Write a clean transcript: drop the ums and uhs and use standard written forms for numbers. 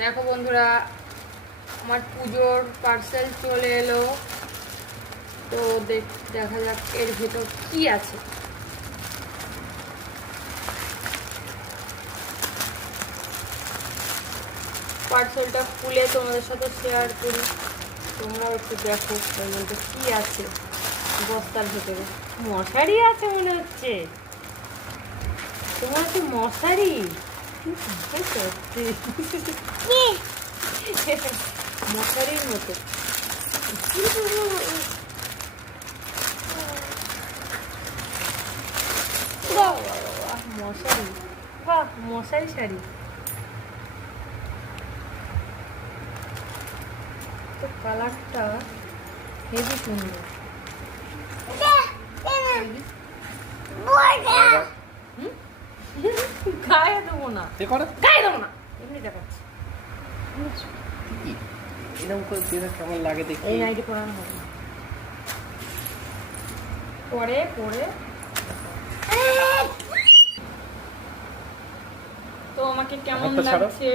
দেখো বন্ধুরা, আমার পুজোর পার্সেল চলে এলো। তো দেখা যাক এর ভেতর কি আছে। পার্সেলটা খুলে তোমাদের সাথে শেয়ার করি, তোমরাও একটু দেখো এর মধ্যে কি আছে। বস্তার ভেতরে মশারি আছে মনে হচ্ছে। তোমার হচ্ছে মশারি, মশারির মতো। মশারি, বাহ, মশারি শাড়ি তো, কালারটা হেভি সুন্দর। গায়ে দেবো না, গায়ে দেবো না, এমনি দেখাচ্ছি। এরকম করে দিয়ে কেমন লাগে দেখি। এই নাইটি পরানো হবে পরে পরে। তো আমাকে কেমন লাগছে?